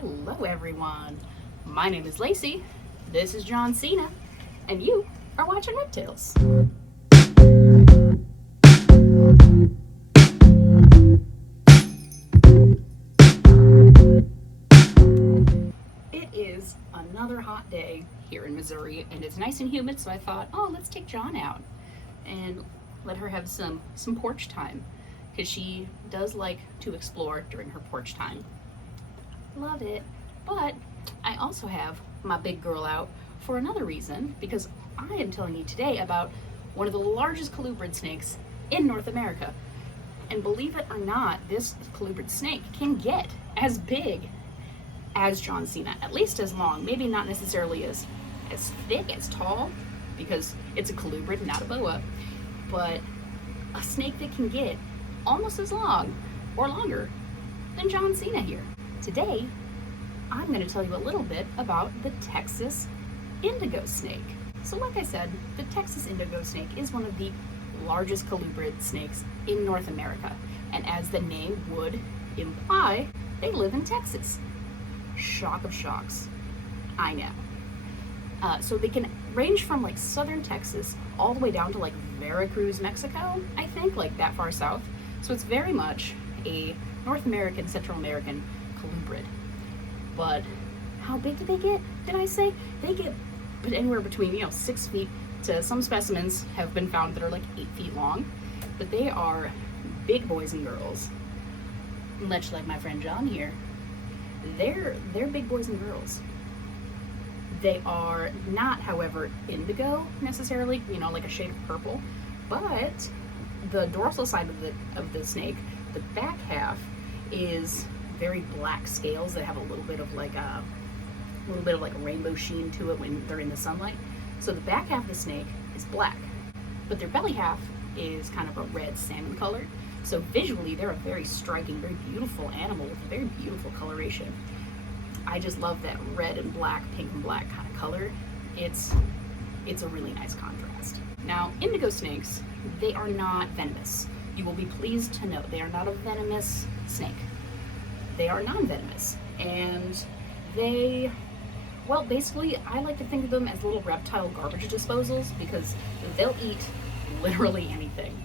Hello everyone, my name is Lacey, this is John Cena, and you are watching Reptiles. It is another hot day here in Missouri, and it's nice and humid, so I thought, oh, let's take John out and let her have some porch time, because she does like to explore during her porch time. Love it. But I also have my big girl out for another reason, because I am telling you today about one of the largest colubrid snakes in North America. And believe it or not, this colubrid snake can get as big as John Cena, at least as long, maybe not necessarily as thick, as tall, because it's a colubrid, not a boa, but a snake that can get almost as long or longer than John Cena here. Today, I'm going to tell you a little bit about the Texas Indigo snake. So like I said, the Texas Indigo snake is one of the largest colubrid snakes in North America. And as the name would imply, they live in Texas. Shock of shocks. I know. So they can range from like southern Texas all the way down to like Veracruz, Mexico, I think, like that far south. So it's very much a North American, Central American colubrid. But how big do they get? Did I say? They get anywhere between 6 feet to, some specimens have been found that are like 8 feet long. But they are big boys and girls, much like my friend John here. They're big boys and girls. They are not, however, indigo necessarily, like a shade of purple, but the dorsal side of the snake, the back half, is very black scales that have a little bit of like a rainbow sheen to it when they're in the sunlight. So the back half of the snake is black, but their belly half is kind of a red salmon color. So visually, they're a very striking, very beautiful animal with a very beautiful coloration. I just love that red and black, pink and black kind of color. It's a really nice contrast. Now, indigo snakes, they are not venomous. You will be pleased to know they are not a venomous snake. They are non-venomous, and basically, I like to think of them as little reptile garbage disposals, because they'll eat literally anything.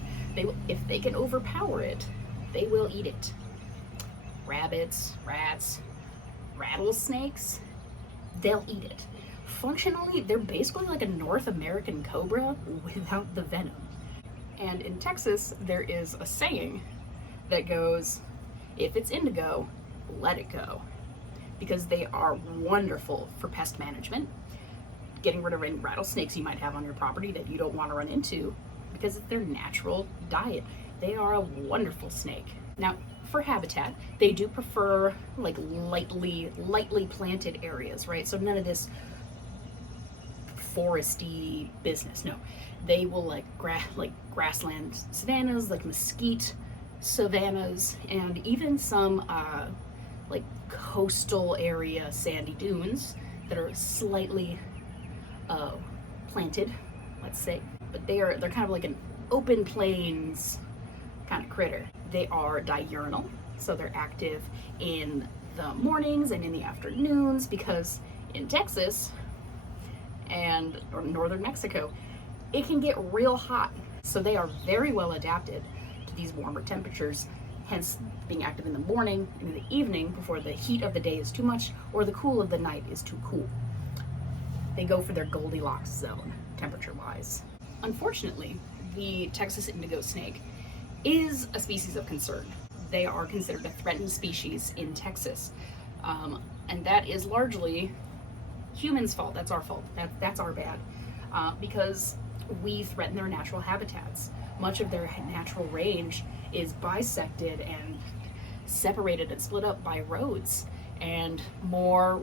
If they can overpower it, they will eat it. Rabbits, rats, rattlesnakes, they'll eat it. Functionally, they're basically like a North American cobra without the venom. And in Texas, there is a saying that goes, if it's indigo, let it go. Because they are wonderful for pest management, getting rid of any rattlesnakes you might have on your property that you don't want to run into, because it's their natural diet. They are a wonderful snake. Now, for habitat, they do prefer like lightly planted areas, right? So none of this foresty business. No, they will like grassland savannas, like mesquite savannas, and even some like coastal area sandy dunes that are slightly planted, let's say. But they're kind of like an open plains kind of critter. They are diurnal, so they're active in the mornings and in the afternoons, because in Texas or northern Mexico, it can get real hot. So they are very well adapted to these warmer temperatures, hence being active in the morning and in the evening before the heat of the day is too much or the cool of the night is too cool. They go for their Goldilocks zone, temperature-wise. Unfortunately, the Texas indigo snake is a species of concern. They are considered a threatened species in Texas. And that is largely humans' fault. That's our fault. That's our bad. Because we threaten their natural habitats. Much of their natural range is bisected and separated and split up by roads. And more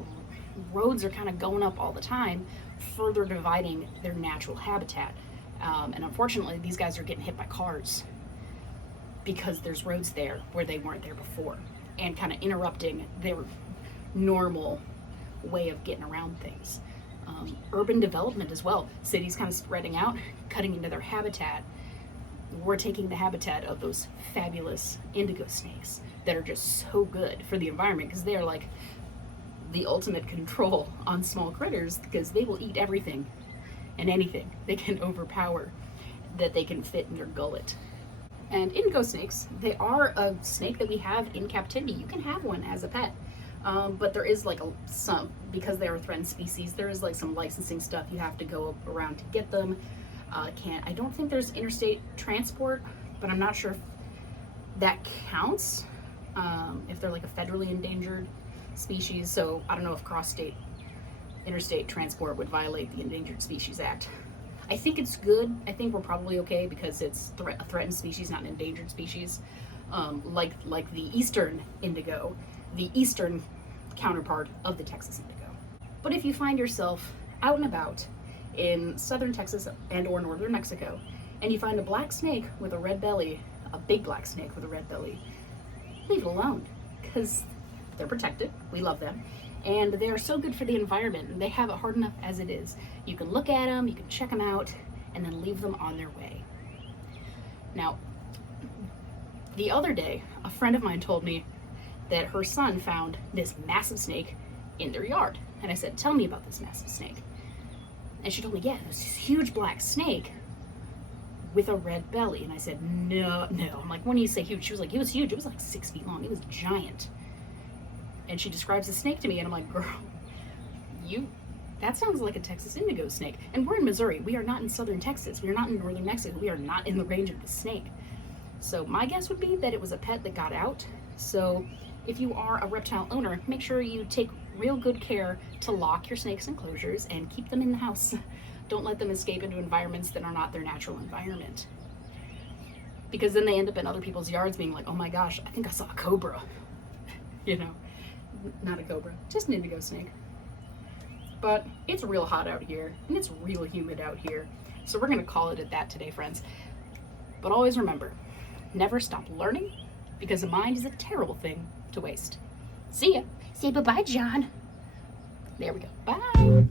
roads are kind of going up all the time, further dividing their natural habitat. And unfortunately, these guys are getting hit by cars because there's roads there where they weren't there before, and kind of interrupting their normal way of getting around things. Urban development as well. Cities kind of spreading out, cutting into their habitat. We're taking the habitat of those fabulous indigo snakes that are just so good for the environment, because they are like the ultimate control on small critters because they will eat everything and anything they can overpower that they can fit in their gullet. And indigo snakes, they are a snake that we have in captivity. You can have one as a pet. But there is like some, because they are a threatened species, there is like some licensing stuff you have to go around to get them. I don't think there's interstate transport, but I'm not sure if that counts, if they're like a federally endangered species. So I don't know if interstate transport would violate the Endangered Species Act. I think it's good. I think we're probably okay because it's a threatened species, not an endangered species. Like the eastern indigo, the eastern counterpart of the Texas indigo. But if you find yourself out and about in southern Texas and or northern Mexico, and you find a black snake with a red belly, a big black snake with a red belly, leave it alone, because they're protected. We love them. And they're so good for the environment, and they have it hard enough as it is. You can look at them, you can check them out, and then leave them on their way. Now, the other day, a friend of mine told me that her son found this massive snake in their yard. And I said, tell me about this massive snake. And she told me, yeah, it was this huge black snake with a red belly. And I said, no. I'm like, when you say huge? She was like, it was huge. It was like 6 feet long. It was giant. And she describes the snake to me, and I'm like, girl, that sounds like a Texas indigo snake. And we're in Missouri. We are not in southern Texas. We are not in northern Mexico. We are not in the range of the snake. So my guess would be that it was a pet that got out. So if you are a reptile owner, make sure you take real good care to lock your snakes' enclosures and keep them in the house. Don't let them escape into environments that are not their natural environment. Because then they end up in other people's yards being like, oh my gosh, I think I saw a cobra. Not a cobra, just an indigo snake. But it's real hot out here, and it's real humid out here. So we're gonna call it at that today, friends. But always remember, never stop learning, because the mind is a terrible thing to waste. See ya. Say bye-bye, John. There we go. Bye.